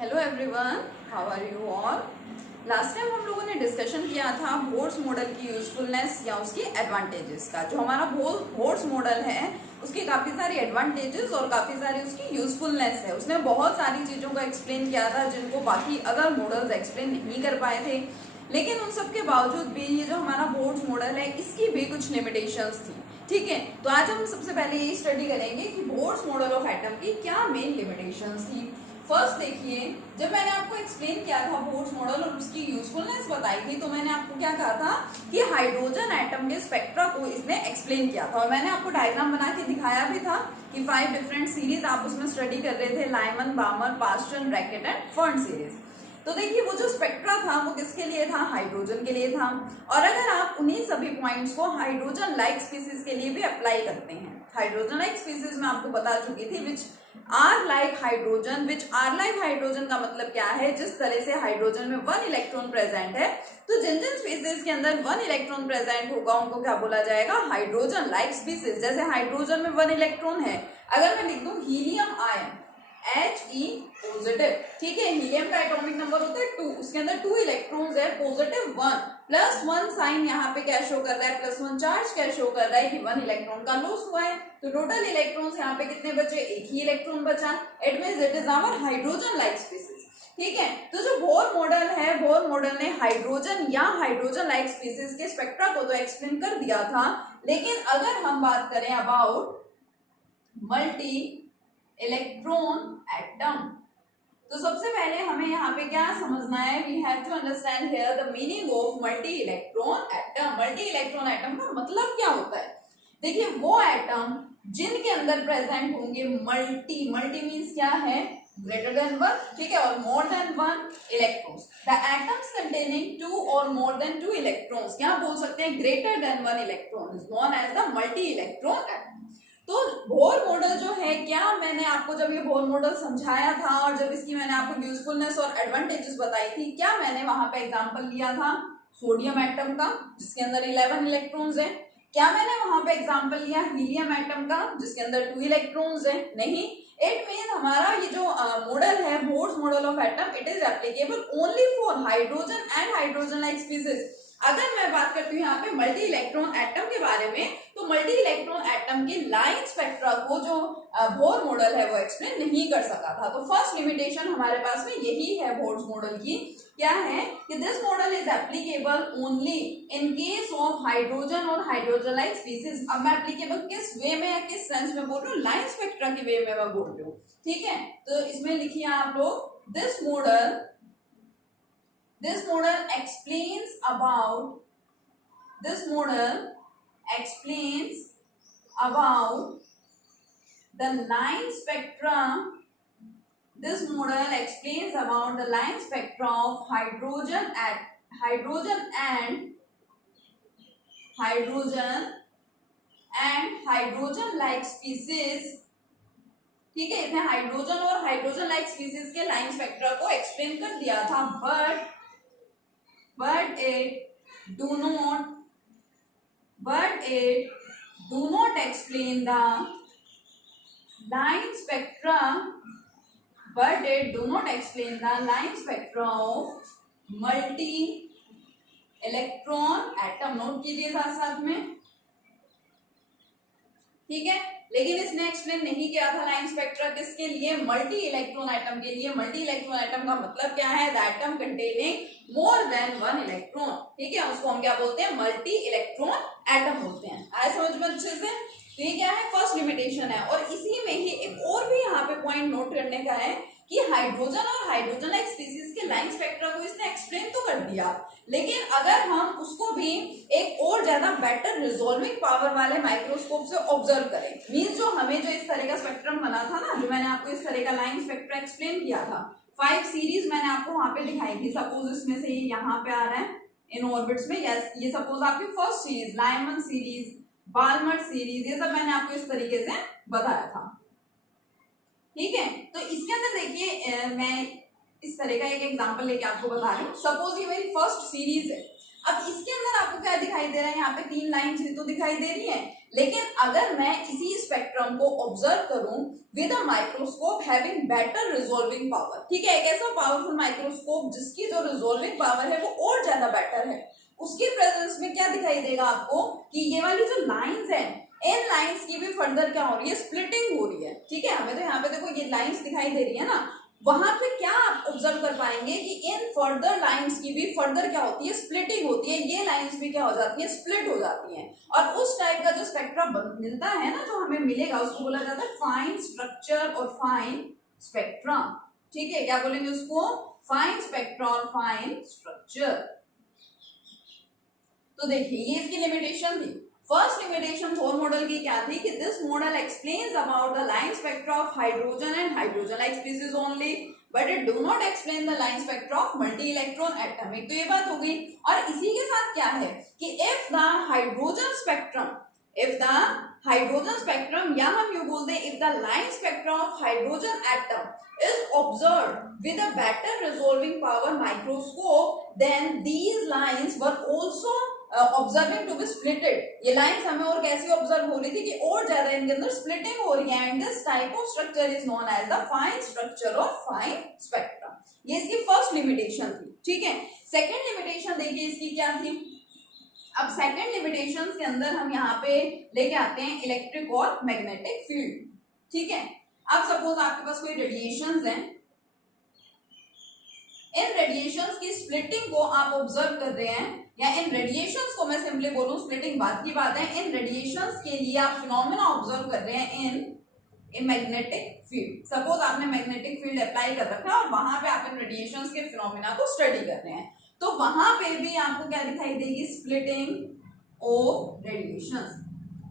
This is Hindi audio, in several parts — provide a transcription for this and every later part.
Hello everyone, how are you all. Last time हम लोगों ने डिस्कशन किया था बोर्ड्स मॉडल की यूजफुलनेस या उसकी एडवांटेजेस का। जो हमारा बोर्ड्स मॉडल है उसके काफी सारी एडवांटेजेस और काफी सारी उसकी यूजफुलनेस है। उसने बहुत सारी चीजों को एक्सप्लेन किया था जिनको बाकी अदर मॉडल्स एक्सप्लेन नहीं कर पाए थे, लेकिन उन सब के बावजूद भी ये जो हमारा बोर्ड्स मॉडल है इसकी भी कुछ लिमिटेशंस थी। ठीक है, तो आज हम सबसे पहले ये स्टडी करेंगे कि बोर्ड्स मॉडल ऑफ एटम की क्या मेन लिमिटेशंस थी। फर्स्ट देखिए, जब मैंने आपको एक्सप्लेन किया था बोर्ड्स मॉडल और उसकी यूजफुलनेस बताई थी तो मैंने आपको क्या कहा था कि हाइड्रोजन एटम के स्पेक्ट्रा को इसने एक्सप्लेन किया था और मैंने आपको डायग्राम बना के दिखाया भी था कि 5 डिफरेंट सीरीज आप उसमें स्टडी कर रहे थे, Lyman, बामर, Paschen, bracket and fern series. तो देखिए वो जो स्पेक्ट्रा था वो किसके लिए था? हाइड्रोजन के लिए था। और अगर आप उन्हीं सभी पॉइंट्स को हाइड्रोजन लाइक स्पीसीज के लिए भी अप्लाई करते हैं, हाइड्रोजन लाइक स्पीसीज में आपको बता चुकी थी which are like hydrogen. Which are like hydrogen का मतलब क्या है? जिस तरह से हाइड्रोजन में 1 इलेक्ट्रॉन प्रेजेंट है, तो जिन जिन स्पीसीज के अंदर 1 इलेक्ट्रॉन प्रेजेंट होगा उनको क्या बोला जाएगा? Hydrogen like species. जैसे हाइड्रोजन में 1 इलेक्ट्रॉन है, अगर मैं लिख दूं हीलियम आयन He पॉजिटिव, ठीक है, हीलियम का एटॉमिक नंबर होता है 2, उसके अंदर 2 इलेक्ट्रॉन्स है, पॉजिटिव 1, +1 साइन यहाँ पे क्या शो कर रहा है? +1 चार्ज क्या शो कर रहा है कि 1 इलेक्ट्रॉन का लॉस हुआ है। तो टोटल इलेक्ट्रॉन्स यहाँ पे कितने बचे? एक ही इलेक्ट्रॉन बचा। It means it is our hydrogen like species. ठीक है, तो जो बोर मॉडल है, बोर मॉडल ने हाइड्रोजन या हाइड्रोजन लाइक स्पीसीज के स्पेक्ट्रा को तो एक्सप्लेन कर दिया था, लेकिन अगर हम बात करें अबाउट मल्टी इलेक्ट्रॉन एटम, तो सबसे पहले हमें यहाँ पे क्या समझना है? We have to understand here the meaning of multi electron atom. Multi electron atom का मतलब क्या होता है? देखिए वो एटम जिनके अंदर प्रेजेंट होंगे मल्टी मींस क्या है? ग्रेटर देन 1, ठीक है, और more than 1 electrons. The atoms containing 2 और मोर देन 2 इलेक्ट्रॉन्स, क्या बोल सकते हैं? Greater than 1 electron is known as the multi electron atom. तो बोर मॉडल जो है, क्या मैंने आपको जब ये बोर मॉडल समझाया था और जब इसकी मैंने आपको यूजफुलनेस और एडवांटेजेस बताई थी, क्या मैंने वहां पे एग्जांपल लिया था सोडियम एटम का जिसके अंदर 11 इलेक्ट्रॉन्स हैं? क्या मैंने वहां पे एग्जांपल लिया हीलियम एटम का जिसके अंदर 2 इलेक्ट्रॉन्स हैं? नहीं। इट मीन हमारा ये जो मॉडल है Bohr's model of atom, it is applicable only for hydrogen and hydrogen like species. अगर मैं बात करती हूँ यहाँ पे मल्टी इलेक्ट्रॉन एटम के बारे में, तो मल्टी इलेक्ट्रॉन एटम के लाइन स्पेक्ट्रा को जो बोर मॉडल है वो एक्सप्लेन नहीं कर सका था। तो फर्स्ट लिमिटेशन हमारे पास में यही है बोर्स मॉडल की, क्या है कि this model is applicable only in case of hydrogen और हाइड्रोजन लाइक स्पीसीज। अब मैं एप्लीकेबल किस वे में या किस सेंस में बोल रही हूँ? लाइन स्पेक्ट्रा के वे में मैं बोल रही हूँ। ठीक है, तो इसमें लिखिए आप लोग, this model explains the line spectrum. This model explains about the line spectra of hydrogen and hydrogen like species. ठीक है, इसने हाइड्रोजन और हाइड्रोजन लाइक स्पीसीज के लाइन स्पेक्ट्रा को एक्सप्लेन कर दिया था, but it do not explain the line spectra of multi electron atom. Note कीजिए साथ साथ में, ठीक है, लेकिन इसने एक्सप्लेन नहीं किया था लाइन स्पेक्ट्रा किसके लिए? मल्टी इलेक्ट्रॉन एटम के लिए। मल्टी इलेक्ट्रॉन एटम का मतलब क्या है? The atom containing more than 1 electron, ठीक है, उसको हम क्या बोलते हैं? मल्टी इलेक्ट्रॉन एटम बोलते हैं। आए समझ में अच्छे से? तो ये क्या है? फर्स्ट लिमिटेशन है। और इसी में ही एक और भी यहाँ पे पॉइंट नोट करने का है कि हाइड्रोजन और हाइड्रोजन लाइक स्पीसीज के लाइन स्पेक्ट्रा को इसने एक्सप्लेन तो कर दिया, लेकिन अगर हम उसको भी एक और ज्यादा बेटर रिजॉल्विंग पावर वाले माइक्रोस्कोप से ऑब्जर्व करें, मींस जो हमें जो इस तरह का स्पेक्ट्रम बना था ना, जो मैंने आपको इस तरह का लाइन स्पेक्ट्रा एक्सप्लेन किया था, 5 सीरीज मैंने आपको वहां पे दिखाई थी। सपोज इसमें से यहाँ पे आ रहा है इन ऑर्बिट्स में, यस, ये सपोज आपकी first series, Lyman series, Balmer series, ये सब मैंने आपको इस तरीके से बताया था। ठीक है, तो इसके अंदर देखिए मैं इस तरह का एक एग्जांपल लेके आपको बता रही हूँ। सपोज ये मेरी फर्स्ट सीरीज है। अब इसके अंदर आपको क्या दिखाई दे रहा है? यहाँ पे 3 लाइंस तो दिखाई दे रही है, लेकिन अगर मैं इसी स्पेक्ट्रम को ऑब्जर्व करूं with a microscope having better resolving power, ठीक है, एक ऐसा पावरफुल माइक्रोस्कोप जिसकी जो रिजॉल्विंग पावर है वो और ज्यादा बेटर है, उसके प्रेजेंस में क्या दिखाई देगा आपको कि ये वाली जो लाइंस है, इन लाइंस की भी फर्दर क्या हो रही है, स्प्लिटिंग हो रही है, ठीक है। हमें तो यहाँ पे देखो ये लाइंस दिखाई दे रही है ना, वहां पे क्या आप ऑब्जर्व कर पाएंगे कि इन फर्दर लाइंस की भी फर्दर क्या होती है, स्प्लिटिंग होती है, ये लाइंस भी क्या हो जाती है, स्प्लिट हो जाती हैं, और उस टाइप का जो स्पेक्ट्रम मिलता है ना, जो हमें मिलेगा उसको बोला जाता है फाइन स्ट्रक्चर और फाइन स्पेक्ट्रम, ठीक है। क्या बोलेंगे उसको, फाइन स्पेक्ट्रम और फाइन स्ट्रक्चर। तो देखिए ये इसकी लिमिटेशन थी। फर्स्ट लिमिटेशन बोर मॉडल की क्या थी कि this model explains about the line spectra of hydrogen and hydrogen like species only, but it do not explain the line spectra of multi electron atom. एक तो ये बात हो गई, और इसी के साथ क्या है कि इफ द हाइड्रोजन स्पेक्ट्रम या हम यूं बोलते हैं if the line spectra of hydrogen atom is observed with a better resolving power microscope, then these lines were also observing to be splitted. ये लाइंस हमें और कैसी ऑब्जर्व हो रही थी कि और ज्यादा इनके अंदर स्प्लिटिंग हो रही है, and this type of structure is known as the fine structure और फाइन स्पेक्ट्रम। ये इसकी फर्स्ट लिमिटेशन थी, ठीक है। सेकंड लिमिटेशन देखिए इसकी क्या थी। अब सेकंड लिमिटेशन के अंदर हम यहाँ पे लेके आते हैं इलेक्ट्रिक और मैग्नेटिक फील्ड, ठीक है। अब सपोज आपके पास कोई रेडिएशंस हैं, इन रेडिएशंस की स्प्लिटिंग को आप ऑब्जर्व कर रहे हैं, या इन रेडिएशंस को मैं सिंपली बोलूं, स्प्लिटिंग बात की बात है, इन रेडिएशंस के लिए आप फिनोमेना ऑब्जर्व कर रहे हैं इन मैग्नेटिक फील्ड। सपोज आपने मैग्नेटिक फील्ड अप्लाई कर रखा है और वहां पे आप इन रेडिएशंस के फिनोमेना को स्टडी कर रहे हैं, तो वहां पे भी आपको क्या दिखाई देगी, स्प्लिटिंग ऑफ रेडिएशंस।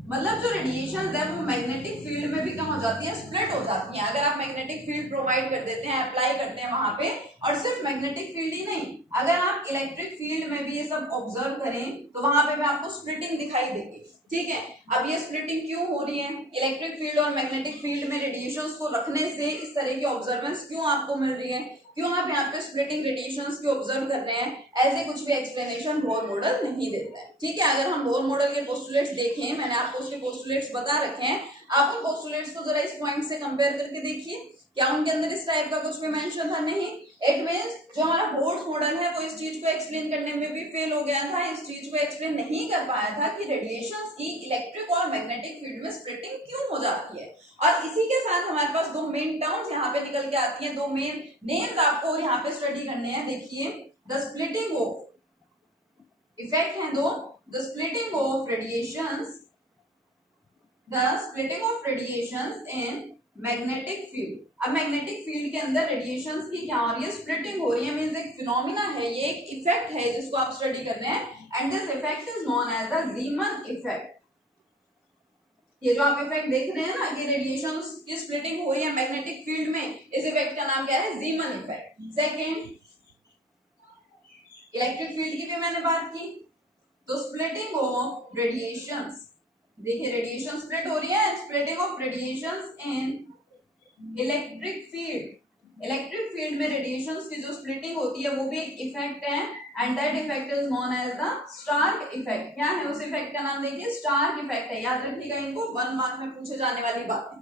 मतलब जो रेडिएशंस है वो मैग्नेटिक फील्ड में भी क्या हो जाती है, स्प्लिट हो जाती है। अगर आप मैग्नेटिक फील्ड प्रोवाइड कर देते हैं, अप्लाई करते हैं वहां पे, और सिर्फ मैग्नेटिक फील्ड ही नहीं, अगर आप इलेक्ट्रिक फील्ड में भी ये सब ऑब्जर्व करें तो वहां पे भी आपको स्प्लिटिंग दिखाई देगी, ठीक है। अब ये स्प्लिटिंग क्यों हो रही है, इलेक्ट्रिक फील्ड और मैग्नेटिक फील्ड में रेडिएशंस को रखने से इस तरह की ऑब्जर्वेंस क्यों आपको मिल रही है, क्यों आप यहाँ पे स्प्लिटिंग रेडिएशंस की ऑब्जर्व कर रहे हैं, ऐसे कुछ भी एक्सप्लेनेशन बोर मॉडल नहीं देता है, ठीक है। अगर हम बोर मॉडल के पोस्टुलेट्स देखें, मैंने आपको उसके पोस्टुलेट्स बता रखे हैं, आप उन पोस्टुलेट्स को जरा इस पॉइंट से कंपेयर करके देखिए, क्या उनके अंदर इस टाइप का कुछ भी मेंशन था, नहीं। इट मींस जो हमारा बोर्ड्स मॉडल है वो इस चीज को एक्सप्लेन करने में भी फेल हो गया था, इस चीज को एक्सप्लेन नहीं कर पाया था कि रेडिएशंस की इलेक्ट्रिक और मैग्नेटिक फील्ड में स्प्लिटिंग क्यों हो जाती है। और इसी के साथ हमारे पास दो मेन टर्म्स यहाँ पे निकल के आती हैं, दो मेन नेम्स आपको यहाँ पे स्टडी करने हैं। देखिए द स्प्लिटिंग ऑफ इफेक्ट है दो, the splitting of radiations, the splitting of radiations in magnetic field. अब मैग्नेटिक फील्ड के अंदर रेडिएशंस की क्या हो रही है, स्प्लिटिंग हो रही है, मींस एक फिनोमिना है, ये एक इफेक्ट है जिसको आप स्टडी कर रहे हैं, and this effect is known as the Zeeman effect. ये जो आप इफेक्ट देख रहे हैं ना कि रेडिएशंस की स्प्लिटिंग हो रही है मैग्नेटिक फील्ड में, इस इफेक्ट का नाम क्या है, ज़ीमन इफेक्ट। सेकेंड, इलेक्ट्रिक फील्ड की भी मैंने बात की, तो स्प्लिटिंग ऑफ रेडिएशंस, देखिए रेडिएशन स्प्लिट हो रही है, splitting of radiations in electric field. Electric field में रेडिएशंस की जो स्प्लिटिंग होती है वो भी एक इफेक्ट है, and that effect is known as the Stark effect. क्या है उस इफेक्ट का नाम, देखिए स्टार्क इफेक्ट है, याद रखिएगा इनको, 1 मार्क में पूछे जाने वाली बात है,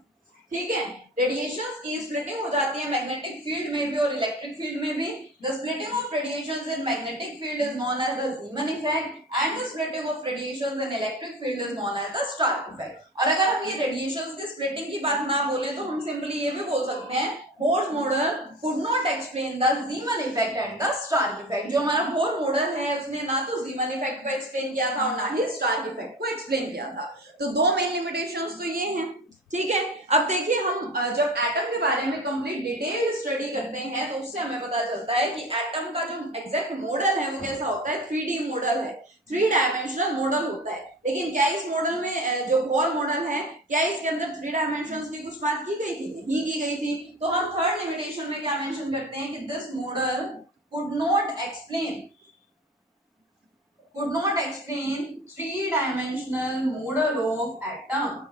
ठीक है। रेडिएशंस की स्प्लिटिंग हो जाती है मैग्नेटिक फील्ड में भी और इलेक्ट्रिक फील्ड में भी। The splitting of radiations in magnetic field is known as the Zeeman effect, and the splitting of radiations in electric field is known as the Stark effect. और अगर हम ये रेडिएशंस की स्प्लिटिंग की बात ना बोले तो हम सिंपली ये भी बोल सकते हैं, Bohr's model could not explain the Zeeman effect and the Stark effect. जो हमारा बोर मॉडल है उसने ना तो ज़ीमन इफेक्ट को एक्सप्लेन किया था और ना ही स्टार्क इफेक्ट को एक्सप्लेन किया था। तो दो मेन लिमिटेशंस तो ये हैं, ठीक है। अब देखिए हम जब एटम के बारे में कंप्लीट डिटेल स्टडी करते हैं तो उससे हमें पता चलता है कि एटम का जो एग्जैक्ट मॉडल है वो कैसा होता है, 3D मॉडल है, 3 डायमेंशनल मॉडल होता है। लेकिन क्या इस मॉडल में जो बोर मॉडल है, क्या इसके अंदर 3 डायमेंशंस की कुछ बात की गई थी, नहीं की गई थी। तो हम थर्ड लिमिटेशन में क्या मेंशन करते हैं कि this model could not explain 3 dimensional model of atom.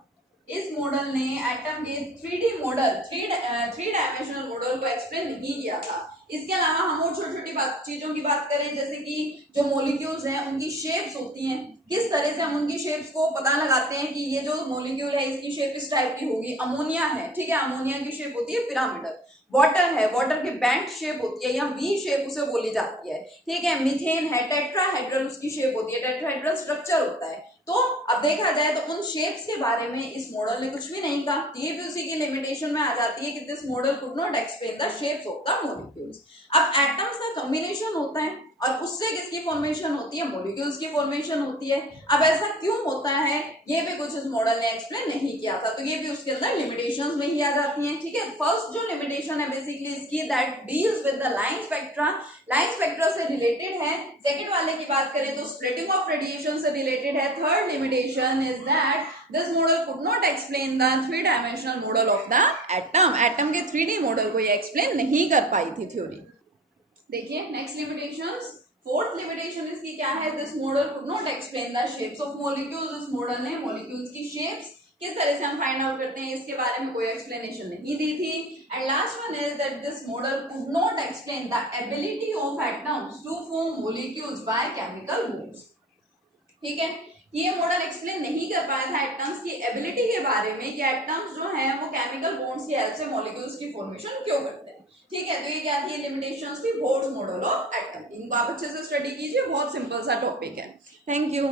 इस मॉडल ने एटम के 3D मॉडल, 3 डायमेंशनल मॉडल को एक्सप्लेन नहीं किया था। इसके अलावा हम और छोटी छोटी चीजों की बात करें, जैसे कि जो मॉलिक्यूल्स हैं उनकी शेप्स होती हैं, किस तरह से हम उनकी शेप्स को पता लगाते हैं कि ये जो मॉलिक्यूल है इसकी शेप इस टाइप की होगी। अमोनिया है, ठीक है, अमोनिया की शेप होती है पिरामिडल। वाटर है, वाटर की बैंड शेप होती है या वी शेप उसे बोली जाती है, ठीक है। मीथेन है, टेट्राहेड्रल उसकी शेप होती है, टेट्राहेड्रल स्ट्रक्चर होता है। तो अब देखा जाए तो उन शेप्स के बारे में इस मॉडल ने कुछ भी नहीं कहा, ये भी उसी की लिमिटेशन में आ जाती है कि this model could not explain the shapes of the molecules. अब एटम्स का कॉम्बिनेशन होता है और उससे किसकी फॉर्मेशन होती है, मॉलिक्यूल्स की फॉर्मेशन होती है। अब ऐसा क्यों होता है ये भी कुछ इस मॉडल ने एक्सप्लेन नहीं किया था, तो ये भी उसके अंदर लिमिटेशंस में ही आ जाती हैं, ठीक है। फर्स्ट जो लिमिटेशन है बेसिकली इसकी, that deals with the line spectra, line spectra से रिलेटेड है। सेकंड वाले की बात करें तो स्प्लिटिंग ऑफ रेडिएशन से रिलेटेड है। Third limitation is that this model could not explain the 3 dimensional model of the atom, atom के 3D मॉडल को ये एक्सप्लेन नहीं कर पाई थी थ्योरी। देखिए नेक्स्ट लिमिटेशंस, फोर्थ लिमिटेशन इसकी क्या है, this model could not explain the shapes of molecules, इस मॉडल ने मॉलिक्यूल्स की शेप्स किस तरह से हम फाइंड आउट करते हैं इसके बारे में कोई एक्सप्लेनेशन नहीं दी थी। And last one is that this model could not explain the ability of atoms to form molecules by chemical bonds, ठीक है। ये मॉडल एक्सप्लेन नहीं कर पाया था एटम्स की एबिलिटी के बारे में कि एटम्स जो है वो केमिकल बॉन्ड्स की हेल्प से मॉलिक्यूल्स की फॉर्मेशन क्यों करते हैं, ठीक है। तो ये क्या थी, लिमिटेशंस थी बोर्ड्स मॉडल ऑफ एटम। इनको आप अच्छे से स्टडी कीजिए, बहुत सिंपल सा टॉपिक है। Thank you.